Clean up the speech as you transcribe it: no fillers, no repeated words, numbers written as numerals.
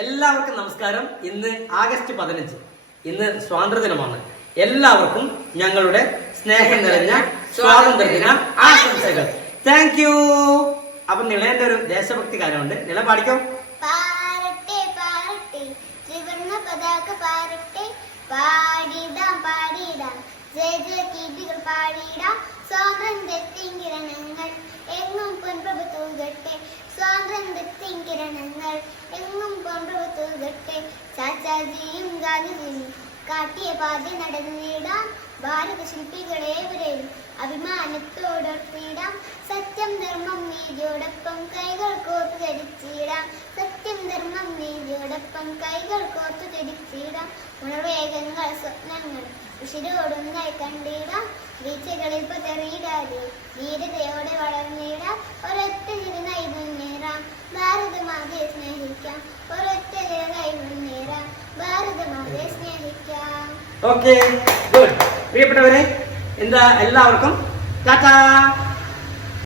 എല്ലാവർക്കും നമസ്കാരം. ഇന്ന് ആഗസ്റ്റ് 15, ഇന്ന് സ്വാതന്ത്ര്യദിനമാണ്. എല്ലാവർക്കും ഞങ്ങളുടെ സ്നേഹം നിറഞ്ഞ സ്വാതന്ത്ര്യദിന ആശംസകൾ. Thank you. അപ്പൊ നിളയുടെ ഒരു ദേശഭക്തി ഗാനമുണ്ട്. നിള പാടിക്കോ. പാരട്ടെ പാരട്ടെ ത്രിവർണ്ണ പതാക പാരട്ടെ, പാടിടാം പാടിടാം ജയ ജയ കീർത്തികൾ പാടിടാം. സ്വാതന്ത്ര്യത്തിൻ കിരണങ്ങൾ എങ്ങും പൊൻപ്രഭ തൂകട്ടെ, സ്വാതന്ത്ര്യത്തിൻ കിരണങ്ങൾ എങ്ങും പൊൻപ്രഭ തൂകട്ടെ. ചാച്ചാജിയും ഗാന്ധിജിയും കാട്ടിയ പാത നടന്നിടാം, ഭാരത ശില്പികളേവരെയും അഭിമാനത്തോടൊപ്പിടാം. സത്യം ധർമ്മം നീതിയോടൊപ്പം കൈകൾ കോർത്തു ധരിച്ചിടാം, സത്യം ധർമ്മം നീതിയോടൊപ്പം കൈകൾ കോർത്തു ധരിച്ചിടാം. ഉണർവേഗങ്ങൾ സ്വപ്നങ്ങൾ ഉഷിരോടൊന്നായി കണ്ടിടാം, വീഴ്ചകളിൽ പതറിയിടാതെ ധീരതയോടെ വളർന്നിടാം. ഒരൊറ്റ തിരുനായി മുന്നേറാം, ഭാരതമാകെ സ്നേഹിക്കാം. ഒരൊറ്റ തിരുനായി മുന്നേറാം, ഭാരതമാകെ സ്നേഹിക്കാം. Okay, good. പ്രിയപ്പെട്ടവരെ, എന്താ എല്ലാവർക്കും ടാറ്റാ.